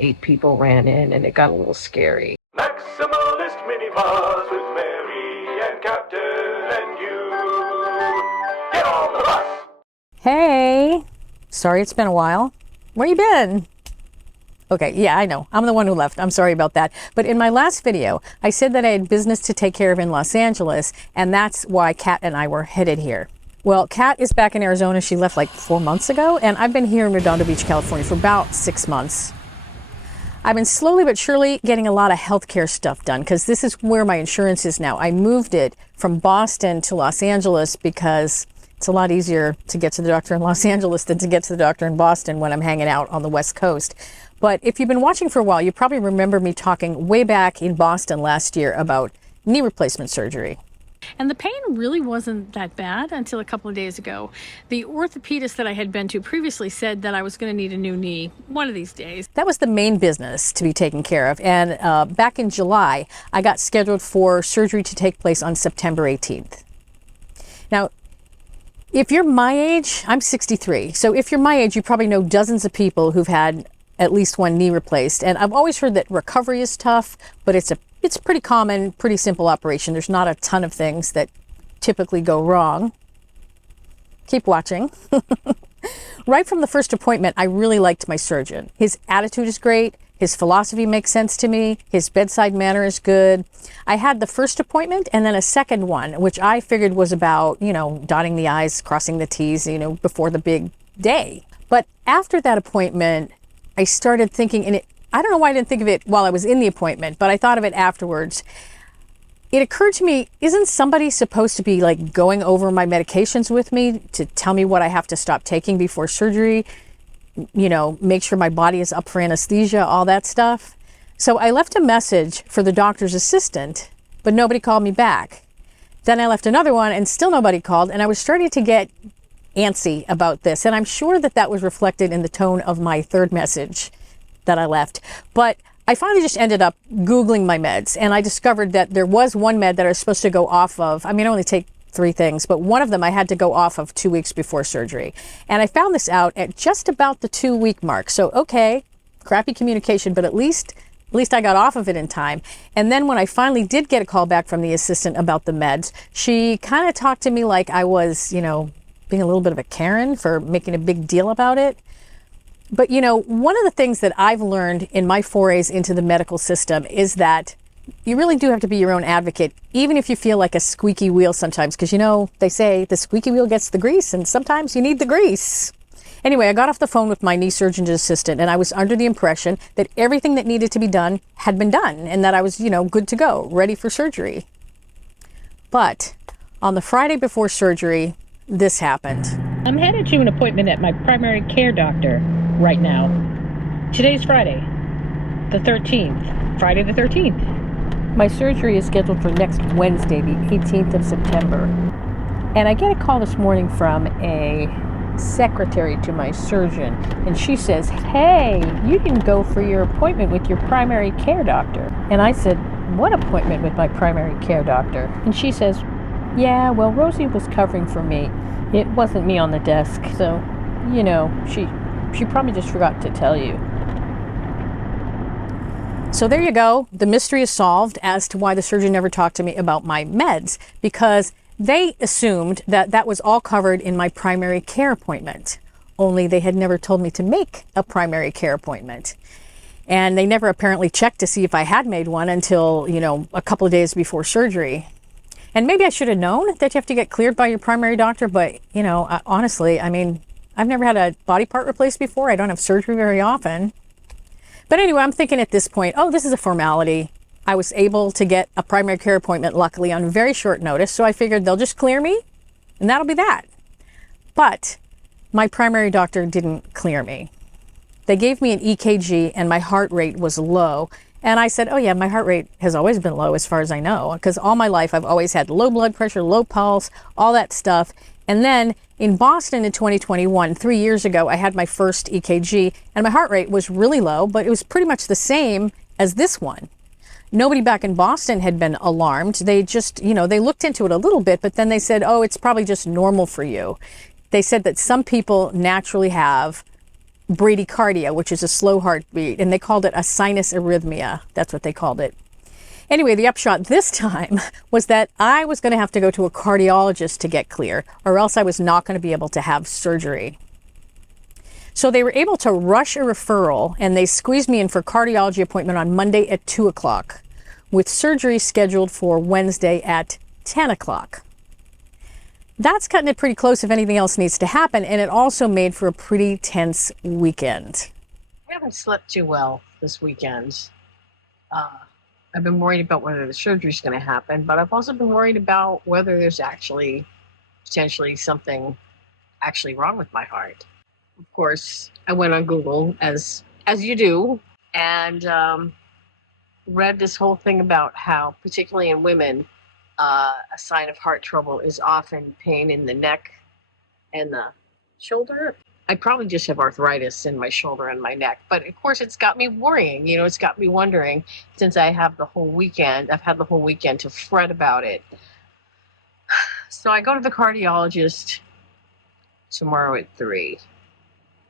8 people ran in and it got a little scary. Maximalist minivars with Mary and Captain and you. Get on the bus! Hey, sorry it's been a while. Where you been? Okay, yeah, I know. I'm the one who left. I'm sorry about that. But in my last video, I said that I had business to take care of in Los Angeles, and that's why Kat and I were headed here. Well, Kat is back in Arizona. She left like 4 months ago, and I've been here in Redondo Beach, California for about 6 months. I've been slowly but surely getting a lot of healthcare stuff done because this is where my insurance is now. I moved it from Boston to Los Angeles because it's a lot easier to get to the doctor in Los Angeles than to get to the doctor in Boston when I'm hanging out on the West Coast. But if you've been watching for a while, you probably remember me talking way back in Boston last year about knee replacement surgery. And the pain really wasn't that bad until a couple of days ago. The orthopedist that I had been to previously said that I was going to need a new knee one of these days. That was the main business to be taken care of. And back in July, I got scheduled for surgery to take place on September 18th. Now, if you're my age, I'm 63. So if you're my age, you probably know dozens of people who've had at least one knee replaced. And I've always heard that recovery is tough, but it's pretty common, pretty simple operation. There's not a ton of things that typically go wrong. Keep watching. Right from the first appointment, I really liked my surgeon. His attitude is great. His philosophy makes sense to me. His bedside manner is good. I had the first appointment and then a second one, which I figured was about, dotting the I's, crossing the T's, before the big day. But after that appointment, I started thinking, and I don't know why I didn't think of it while I was in the appointment, but I thought of it afterwards. It occurred to me, isn't somebody supposed to be like going over my medications with me to tell me what I have to stop taking before surgery? Make sure my body is up for anesthesia, all that stuff. So I left a message for the doctor's assistant, but nobody called me back. Then I left another one and still nobody called, and I was starting to get antsy about this. And I'm sure that that was reflected in the tone of my third message that I left. But I finally just ended up Googling my meds, and I discovered that there was one med that I was supposed to go off of. I only take 3 things, but one of them I had to go off of 2 weeks before surgery. And I found this out at just about the 2-week mark. So, okay, crappy communication, but at least I got off of it in time. And then when I finally did get a call back from the assistant about the meds, she kind of talked to me like I was, being a little bit of a Karen for making a big deal about it. But, one of the things that I've learned in my forays into the medical system is that you really do have to be your own advocate, even if you feel like a squeaky wheel sometimes, because, they say the squeaky wheel gets the grease, and sometimes you need the grease. Anyway, I got off the phone with my knee surgeon's assistant, and I was under the impression that everything that needed to be done had been done, and that I was, good to go, ready for surgery. But on the Friday before surgery, this happened. I'm headed to an appointment at my primary care doctor right now. Today's Friday, the 13th. Friday the 13th. My surgery is scheduled for next Wednesday, the 18th of September. And I get a call this morning from a secretary to my surgeon, and she says, "Hey, you can go for your appointment with your primary care doctor." And I said, "What appointment with my primary care doctor?" And she says, "Yeah, well, Rosie was covering for me. It wasn't me on the desk, so, she probably just forgot to tell you." So there you go. The mystery is solved as to why the surgeon never talked to me about my meds, because they assumed that that was all covered in my primary care appointment. Only they had never told me to make a primary care appointment. And they never apparently checked to see if I had made one until, a couple of days before surgery. And maybe I should have known that you have to get cleared by your primary doctor, but, honestly, I've never had a body part replaced before. I don't have surgery very often. But anyway, I'm thinking at this point, this is a formality. I was able to get a primary care appointment, luckily, on very short notice, so I figured they'll just clear me, and that'll be that. But my primary doctor didn't clear me. They gave me an EKG, and my heart rate was low. And I said, "Oh yeah, my heart rate has always been low as far as I know, because all my life I've always had low blood pressure, low pulse, all that stuff." And then in Boston in 2021, 3 years ago, I had my first EKG, and my heart rate was really low, but it was pretty much the same as this one. Nobody back in Boston had been alarmed. They just, they looked into it a little bit, but then they said, "Oh, it's probably just normal for you." They said that some people naturally have bradycardia, which is a slow heartbeat, and they called it a sinus arrhythmia. That's what they called it. Anyway, the upshot this time was that I was going to have to go to a cardiologist to get clear, or else I was not going to be able to have surgery. So they were able to rush a referral, and they squeezed me in for a cardiology appointment on Monday at 2 o'clock, with surgery scheduled for Wednesday at 10 o'clock. That's cutting it pretty close if anything else needs to happen, and it also made for a pretty tense weekend. I haven't slept too well this weekend. I've been worried about whether the surgery's going to happen, but I've also been worried about whether there's actually potentially something actually wrong with my heart. Of course, I went on Google, as you do, and read this whole thing about how, particularly in women, a sign of heart trouble is often pain in the neck and the shoulder. I probably just have arthritis in my shoulder and my neck, but of course it's got me worrying. It's got me wondering, since I've had the whole weekend to fret about it. So I go to the cardiologist tomorrow at 3,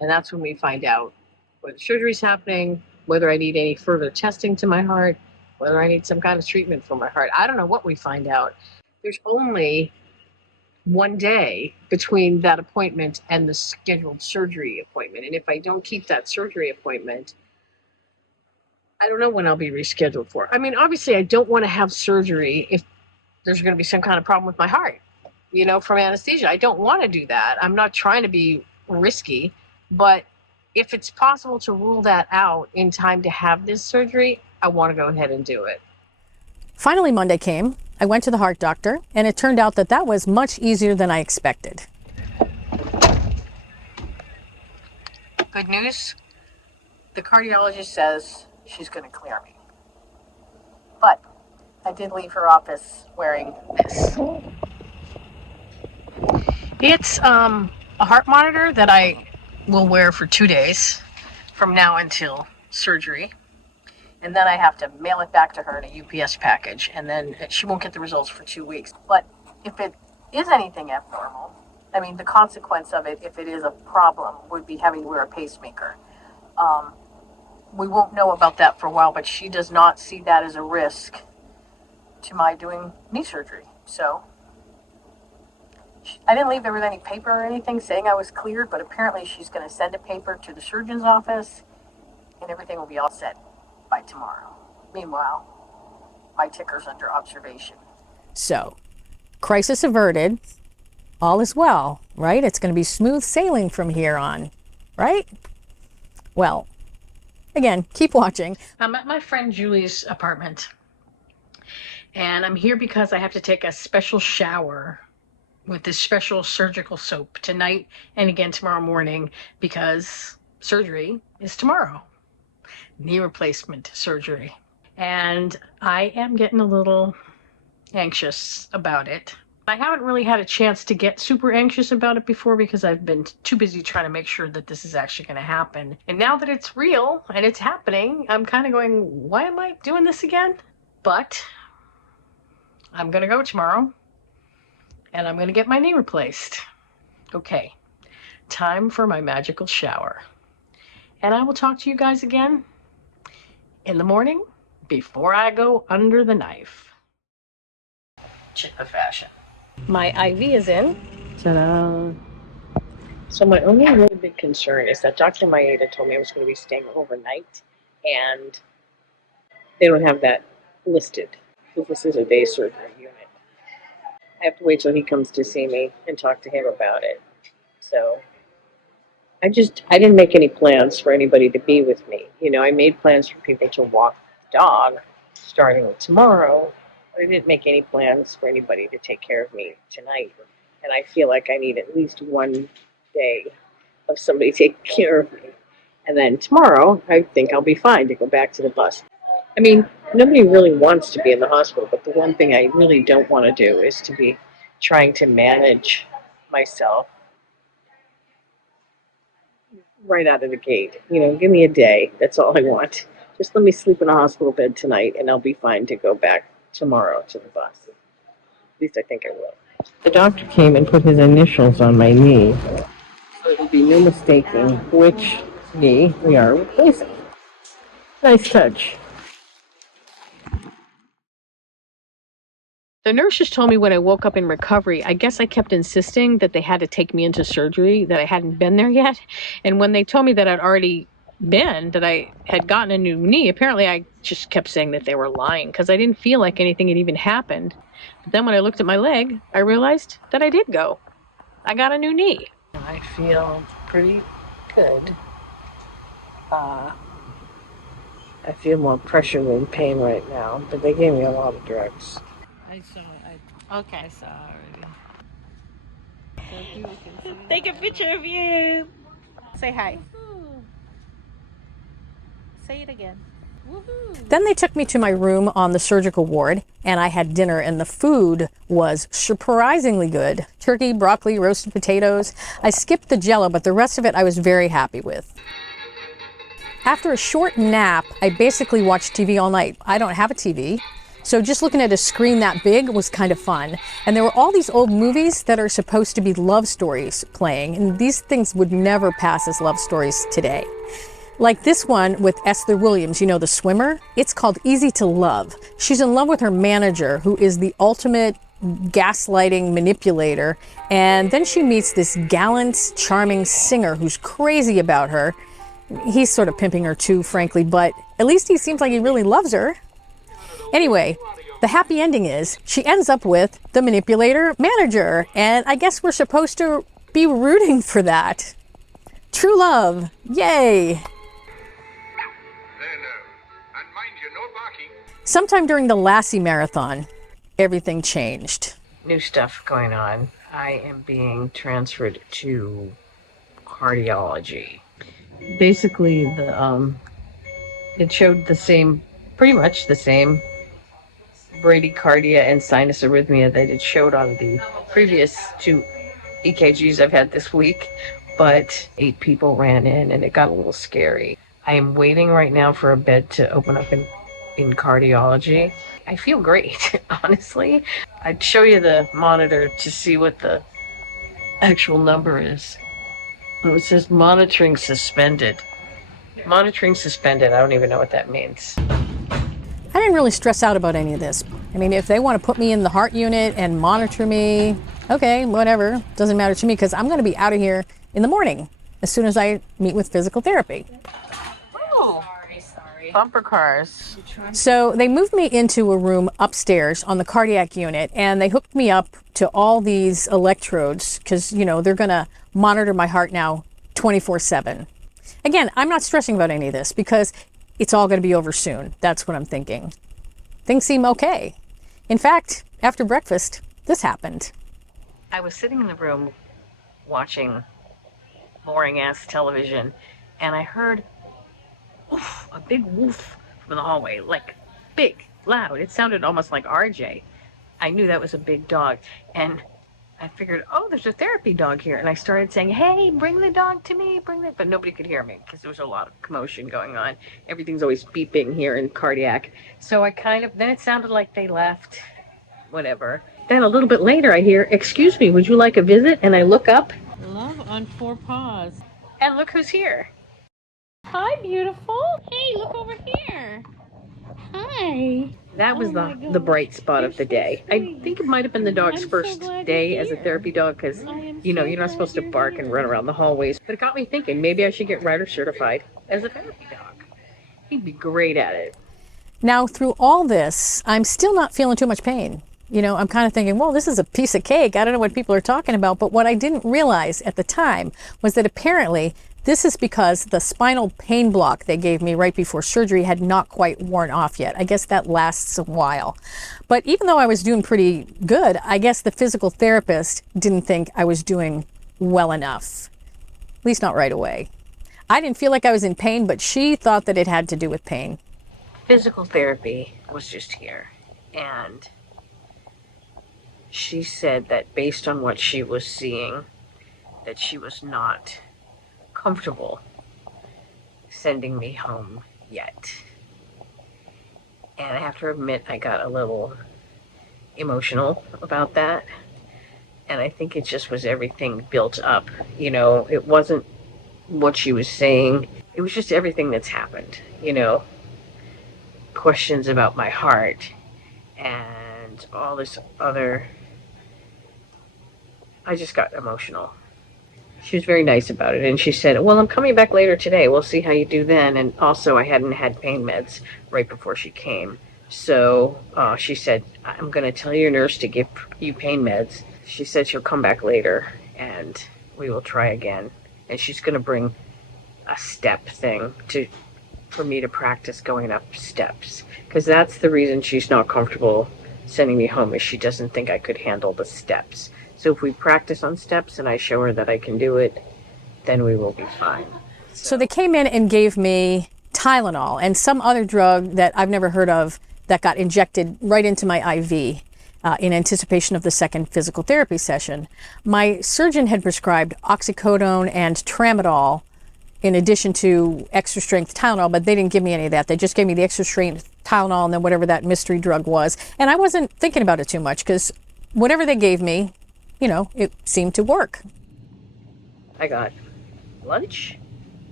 and that's when we find out whether surgery's happening, whether I need any further testing to my heart, whether I need some kind of treatment for my heart. I don't know what we find out. There's only one day between that appointment and the scheduled surgery appointment. And if I don't keep that surgery appointment, I don't know when I'll be rescheduled for. I mean, obviously, I don't want to have surgery if there's going to be some kind of problem with my heart, from anesthesia. I don't want to do that. I'm not trying to be risky, but if it's possible to rule that out in time to have this surgery, I want to go ahead and do it. Finally, Monday came. I went to the heart doctor, and it turned out that was much easier than I expected. Good news, the cardiologist says she's going to clear me. But I did leave her office wearing this. It's a heart monitor that I will wear for 2 days from now until surgery. And then I have to mail it back to her in a UPS package, and then she won't get the results for 2 weeks. But if it is anything abnormal, the consequence of it, if it is a problem, would be having to wear a pacemaker. We won't know about that for a while, but she does not see that as a risk to my doing knee surgery. So I didn't leave there with any paper or anything saying I was cleared, but apparently she's going to send a paper to the surgeon's office, and everything will be all set by tomorrow. Meanwhile, my ticker's under observation. So, crisis averted. All is well, right? It's going to be smooth sailing from here on, right? Well, again, keep watching. I'm at my friend Julie's apartment, and I'm here because I have to take a special shower with this special surgical soap tonight and again tomorrow morning, because surgery is tomorrow. Knee replacement surgery. And I am getting a little anxious about it. I haven't really had a chance to get super anxious about it before because I've been too busy trying to make sure that this is actually going to happen. And now that it's real and it's happening, I'm kind of going, why am I doing this again? But I'm going to go tomorrow and I'm going to get my knee replaced. Okay, time for my magical shower. And I will talk to you guys again in the morning before I go under the knife. Check the fashion. My IV is in. Ta-da. So my only really big concern is that Dr. Maeda told me I was going to be staying overnight, and they don't have that listed. This is a day surgery unit. I have to wait till he comes to see me and talk to him about it. So I didn't make any plans for anybody to be with me. I made plans for people to walk the dog starting with tomorrow, but I didn't make any plans for anybody to take care of me tonight. And I feel like I need at least one day of somebody taking care of me. And then tomorrow, I think I'll be fine to go back to the bus. Nobody really wants to be in the hospital, but the one thing I really don't want to do is to be trying to manage myself right out of the gate. Give me a day. That's all I want. Just let me sleep in a hospital bed tonight, and I'll be fine to go back tomorrow to the bus. At least I think I will. The doctor came and put his initials on my knee, so there will be no mistaking which knee we are replacing. Nice touch. The nurses told me when I woke up in recovery, I guess I kept insisting that they had to take me into surgery, that I hadn't been there yet. And when they told me that I'd already been, that I had gotten a new knee, apparently I just kept saying that they were lying because I didn't feel like anything had even happened. But then when I looked at my leg, I realized that I did go. I got a new knee. I feel pretty good. I feel more pressure than pain right now, but they gave me a lot of drugs. I saw it. Okay. I saw already. Take a picture of you. Say hi. Say it again. Then they took me to my room on the surgical ward, and I had dinner, and the food was surprisingly good. Turkey, broccoli, roasted potatoes. I skipped the Jell-O, but the rest of it I was very happy with. After a short nap, I basically watched TV all night. I don't have a TV, so just looking at a screen that big was kind of fun. And there were all these old movies that are supposed to be love stories playing, and these things would never pass as love stories today. Like this one with Esther Williams, you know, the swimmer. It's called Easy to Love. She's in love with her manager, who is the ultimate gaslighting manipulator. And then she meets this gallant, charming singer who's crazy about her. He's sort of pimping her too, frankly, but at least he seems like he really loves her. Anyway, the happy ending is she ends up with the manipulator manager. And I guess we're supposed to be rooting for that. True love. Yay. Sometime during the Lassie Marathon, everything changed. New stuff going on. I am being transferred to Cardiology. Basically, it showed the same, pretty much the same bradycardia and sinus arrhythmia that it showed on the previous 2 EKGs I've had this week, but 8 people ran in and it got a little scary. I am waiting right now for a bed to open up in cardiology. I feel great, honestly. I'd show you the monitor to see what the actual number is. Oh, it says monitoring suspended. Monitoring suspended, I don't even know what that means. I didn't really stress out about any of this. I mean, if they want to put me in the heart unit and monitor me, okay, whatever. Doesn't matter to me because I'm going to be out of here in the morning as soon as I meet with physical therapy. Oh, bumper cars. So they moved me into a room upstairs on the cardiac unit, and they hooked me up to all these electrodes because, you know, they're going to monitor my heart now 24/7. Again, I'm not stressing about any of this because it's all going to be over soon. That's what I'm thinking. Things seem okay. In fact, after breakfast, this happened. I was sitting in the room watching boring ass television, and I heard a big woof from the hallway, like big, loud. It sounded almost like RJ. I knew that was a big dog, and I figured, oh, there's a therapy dog here. And I started saying, hey, bring the dog to me, but nobody could hear me because there was a lot of commotion going on. Everything's always beeping here in cardiac. So then it sounded like they left, whatever. Then a little bit later I hear, excuse me, would you like a visit? And I look up. Love on 4 paws. And look who's here. Hi, beautiful. Hey, look over here. Hi. That was Oh my the gosh, bright spot of the you're so day. I sweet. think it might have been the dog's I'm so first glad day you're as a here. therapy dog because, I am you know, so you're not glad supposed to you're bark and here. run around the hallways. But it got me thinking, maybe I should get rider certified as a therapy dog. He'd be great at it. Now, through all this, I'm still not feeling too much pain. You know, I'm kind of thinking, well, this is a piece of cake. I don't know what people are talking about. But what I didn't realize at the time was that apparently this is because the spinal pain block they gave me right before surgery had not quite worn off yet. I guess that lasts a while. But even though I was doing pretty good, I guess the physical therapist didn't think I was doing well enough. At least not right away. I didn't feel like I was in pain, but she thought that it had to do with pain. Physical therapy was just here. And she said that based on what she was seeing, that she was not comfortable sending me home yet. And I have to admit, I got a little emotional about that. And I think it just was everything built up. You know, it wasn't what she was saying. it was just everything that's happened, you know, questions about my heart and all this other. I just got emotional. She was very nice about it, and she said, well, I'm coming back later today. We'll see how you do then. And also, I hadn't had pain meds right before she came. So she said, I'm going to tell your nurse to give you pain meds. She said she'll come back later, and we will try again. And she's going to bring a step thing for me to practice going up steps, because that's the reason she's not comfortable sending me home, is she doesn't think I could handle the steps. So if we practice on steps and I show her that I can do it, then we will be fine. So they came in and gave me Tylenol and some other drug that I've never heard of that got injected right into my IV in anticipation of the second physical therapy session. My surgeon had prescribed oxycodone and tramadol in addition to extra strength Tylenol, but they didn't give me any of that. They just gave me the extra strength Tylenol and then whatever that mystery drug was. And I wasn't thinking about it too much because whatever they gave me, you know, it seemed to work. I got lunch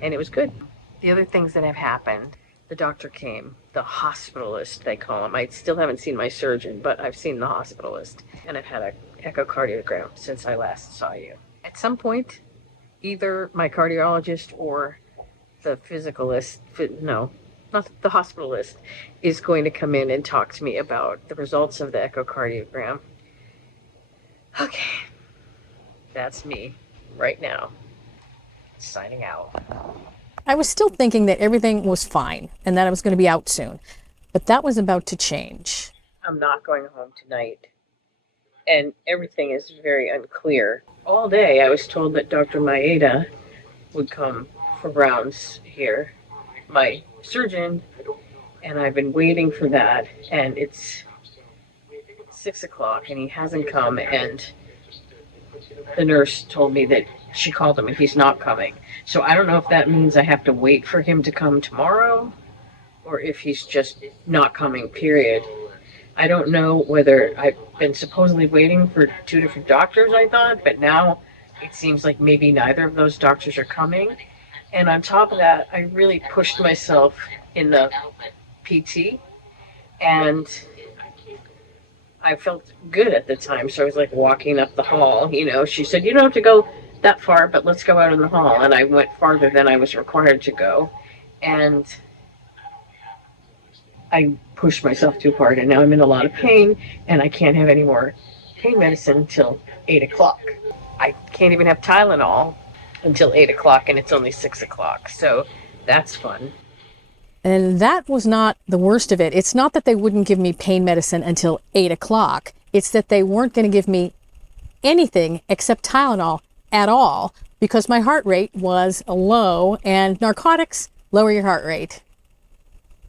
and it was good. The other things that have happened, the doctor came, the hospitalist they call him. I still haven't seen my surgeon, but I've seen the hospitalist, and I've had an echocardiogram since I last saw you. At some point, either my cardiologist or the physicalist, no, not the hospitalist, is going to come in and talk to me about the results of the echocardiogram. Okay, that's me right now, signing out. I was still thinking that everything was fine and that I was going to be out soon, but that was about to change. I'm not going home tonight, and everything is very unclear. All day I was told that Dr. Maeda would come for rounds here, my surgeon, and I've been waiting for that, and it's 6 o'clock and he hasn't come, and the nurse told me that she called him and he's not coming. So I don't know if that means I have to wait for him to come tomorrow or if he's just not coming, period. I don't know whether I've been supposedly waiting for 2 different doctors, I thought, but now it seems like maybe neither of those doctors are coming. And on top of that, I really pushed myself in the PT, and I felt good at the time. So I was like walking up the hall, you know, she said, you don't have to go that far, but let's go out in the hall. And I went farther than I was required to go. And I pushed myself too hard, and now I'm in a lot of pain, and I can't have any more pain medicine until 8 o'clock. I can't even have Tylenol until 8 o'clock, and it's only 6 o'clock. So that's fun. And that was not the worst of it. It's not that they wouldn't give me pain medicine until 8 o'clock. It's that they weren't going to give me anything except Tylenol at all because my heart rate was low, and narcotics lower your heart rate.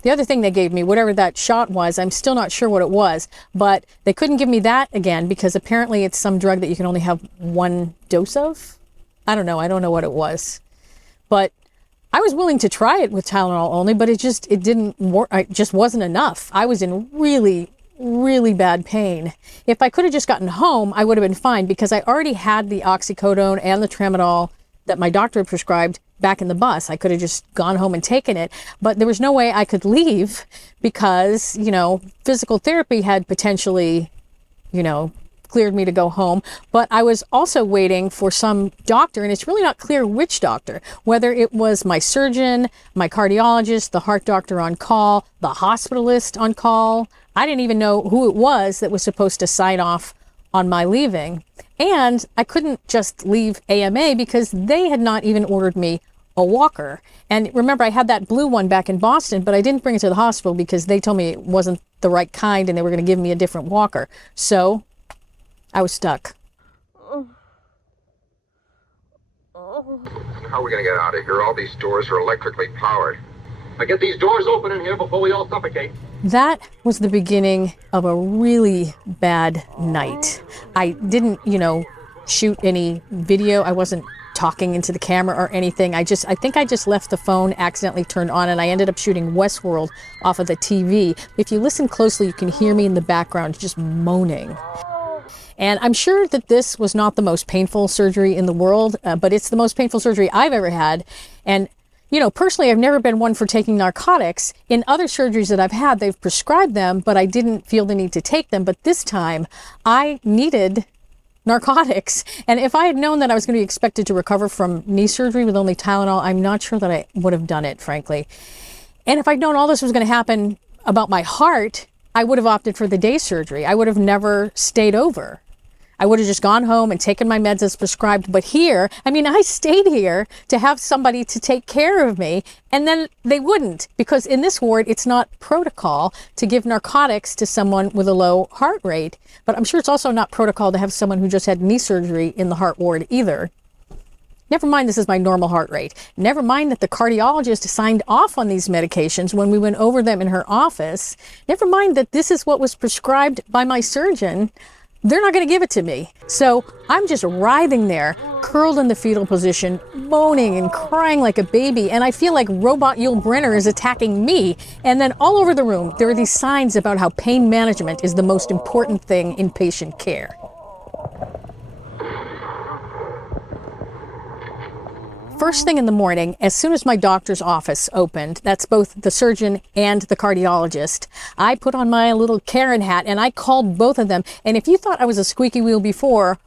The other thing they gave me, whatever that shot was, I'm still not sure what it was, but they couldn't give me that again because apparently it's some drug that you can only have one dose of. I don't know what it was. But I was willing to try it with Tylenol only, but it didn't work. It just wasn't enough. I was in really, really bad pain. If I could have just gotten home, I would have been fine because I already had the oxycodone and the tramadol that my doctor had prescribed back in the bus. I could have just gone home and taken it, but there was no way I could leave because, you know, physical therapy had potentially, you know, cleared me to go home. But I was also waiting for some doctor, and it's really not clear which doctor, whether it was my surgeon, my cardiologist, the heart doctor on call, the hospitalist on call. I didn't even know who it was that was supposed to sign off on my leaving. And I couldn't just leave AMA because they had not even ordered me a walker. And remember, I had that blue one back in Boston, but I didn't bring it to the hospital because they told me it wasn't the right kind and they were going to give me a different walker. So I was stuck. How are we going to get out of here? All these doors are electrically powered. Now get these doors open in here before we all suffocate. That was the beginning of a really bad night. I didn't, shoot any video. I wasn't talking into the camera or anything. I think I just left the phone accidentally turned on, and I ended up shooting Westworld off of the TV. If you listen closely, you can hear me in the background just moaning. And I'm sure that this was not the most painful surgery in the world, but it's the most painful surgery I've ever had. And You know, personally, I've never been one for taking narcotics. In other surgeries that I've had, they've prescribed them, but I didn't feel the need to take them. But this time, I needed narcotics. And if I had known that I was going to be expected to recover from knee surgery with only Tylenol, I'm not sure that I would have done it, frankly. And if I'd known all this was going to happen about my heart, I would have opted for the day surgery. I would have never stayed over. I would have just gone home and taken my meds as prescribed. But here, I mean, I stayed here to have somebody to take care of me, and then they wouldn't, because in this ward, it's not protocol to give narcotics to someone with a low heart rate. But I'm sure it's also not protocol to have someone who just had knee surgery in the heart ward either. Never mind, this is my normal heart rate. Never mind that the cardiologist signed off on these medications when we went over them in her office. Never mind that this is what was prescribed by my surgeon. They're not going to give it to me. So I'm just writhing there, curled in the fetal position, moaning and crying like a baby. And I feel like Robot Yul Brynner is attacking me. And then all over the room, there are these signs about how pain management is the most important thing in patient care. First thing in the morning, as soon as my doctor's office opened, that's both the surgeon and the cardiologist, I put on my little Karen hat and I called both of them. And if you thought I was a squeaky wheel before,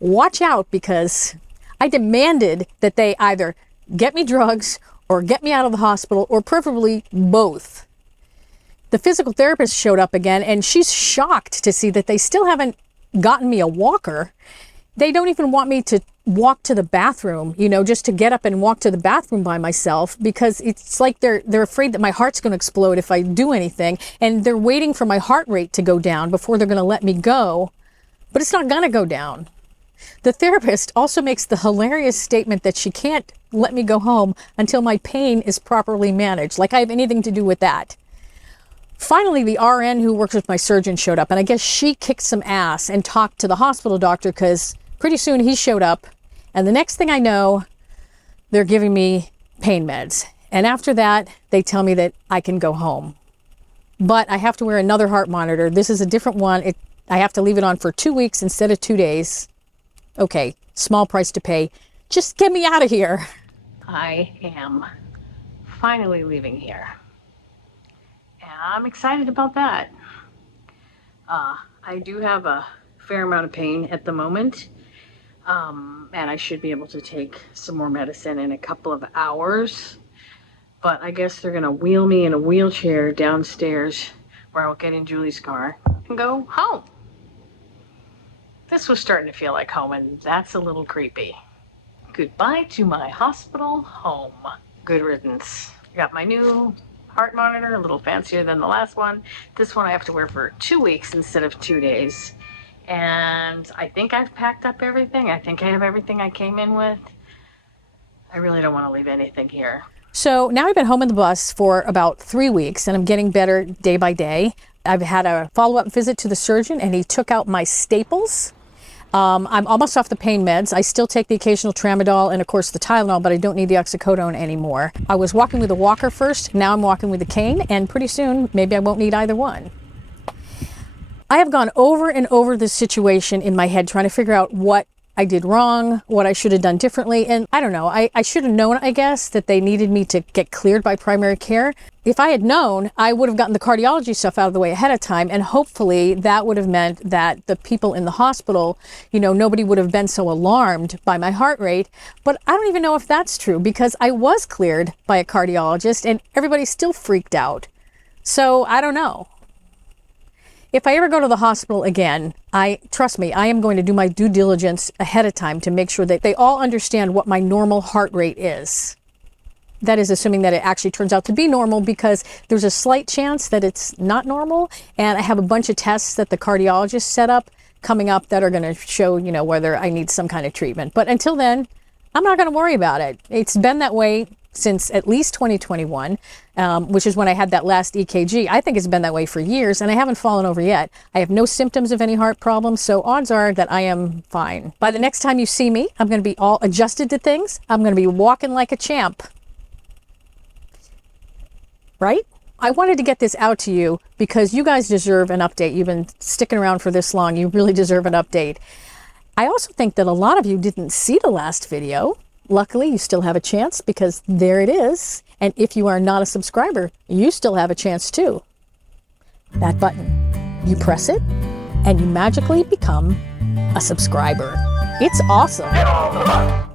watch out, because I demanded that they either get me drugs or get me out of the hospital, or preferably both. The physical therapist showed up again, and she's shocked to see that they still haven't gotten me a walker. They don't even want me to walk to the bathroom, you know, just to get up and walk to the bathroom by myself, because it's like they're afraid that my heart's going to explode if I do anything. And they're waiting for my heart rate to go down before they're going to let me go. But it's not going to go down. The therapist also makes the hilarious statement that she can't let me go home until my pain is properly managed. Like I have anything to do with that. Finally, the RN who works with my surgeon showed up, and I guess she kicked some ass and talked to the hospital doctor, because pretty soon he showed up, and the next thing I know, they're giving me pain meds. And after that, they tell me that I can go home. But I have to wear another heart monitor. This is a different one. I have to leave it on for 2 weeks instead of 2 days. Okay, small price to pay. Just get me out of here. I am finally leaving here. And I'm excited about that. I do have a fair amount of pain at the moment. And I should be able to take some more medicine in a couple of hours. But I guess they're going to wheel me in a wheelchair downstairs, where I'll get in Julie's car and go home. This was starting to feel like home, and that's a little creepy. Goodbye to my hospital home. Good riddance. I got my new heart monitor, a little fancier than the last one. This one I have to wear for 2 weeks instead of 2 days. And I think I've packed up everything. I think I have everything I came in with. I really don't want to leave anything here. So now I've been home on the bus for about 3 weeks, and I'm getting better day by day. I've had a follow-up visit to the surgeon, and he took out my staples. I'm almost off the pain meds. I still take the occasional tramadol and, of course, the Tylenol, but I don't need the oxycodone anymore. I was walking with a walker first. Now I'm walking with a cane, and pretty soon, maybe I won't need either one. I have gone over and over this situation in my head, trying to figure out what I did wrong, what I should have done differently. And I don't know, I should have known, I guess, that they needed me to get cleared by primary care. If I had known, I would have gotten the cardiology stuff out of the way ahead of time. And hopefully that would have meant that the people in the hospital, you know, nobody would have been so alarmed by my heart rate. But I don't even know if that's true, because I was cleared by a cardiologist and everybody still freaked out. So I don't know. If I ever go to the hospital again, trust me, I am going to do my due diligence ahead of time to make sure that they all understand what my normal heart rate is. That is assuming that it actually turns out to be normal, because there's a slight chance that it's not normal. And I have a bunch of tests that the cardiologist set up coming up that are going to show, you know, whether I need some kind of treatment. But until then, I'm not going to worry about it. It's been that way since at least 2021, which is when I had that last EKG. I think it's been that way for years, and I haven't fallen over yet. I have no symptoms of any heart problems, so odds are that I am fine. By the next time you see me, I'm going to be all adjusted to things. I'm going to be walking like a champ. Right? I wanted to get this out to you because you guys deserve an update. You've been sticking around for this long. You really deserve an update. I also think that a lot of you didn't see the last video. luckily, you still have a chance because there it is. And if you are not a subscriber, you still have a chance too. That button, you press it and you magically become a subscriber. It's awesome. Get on the bus.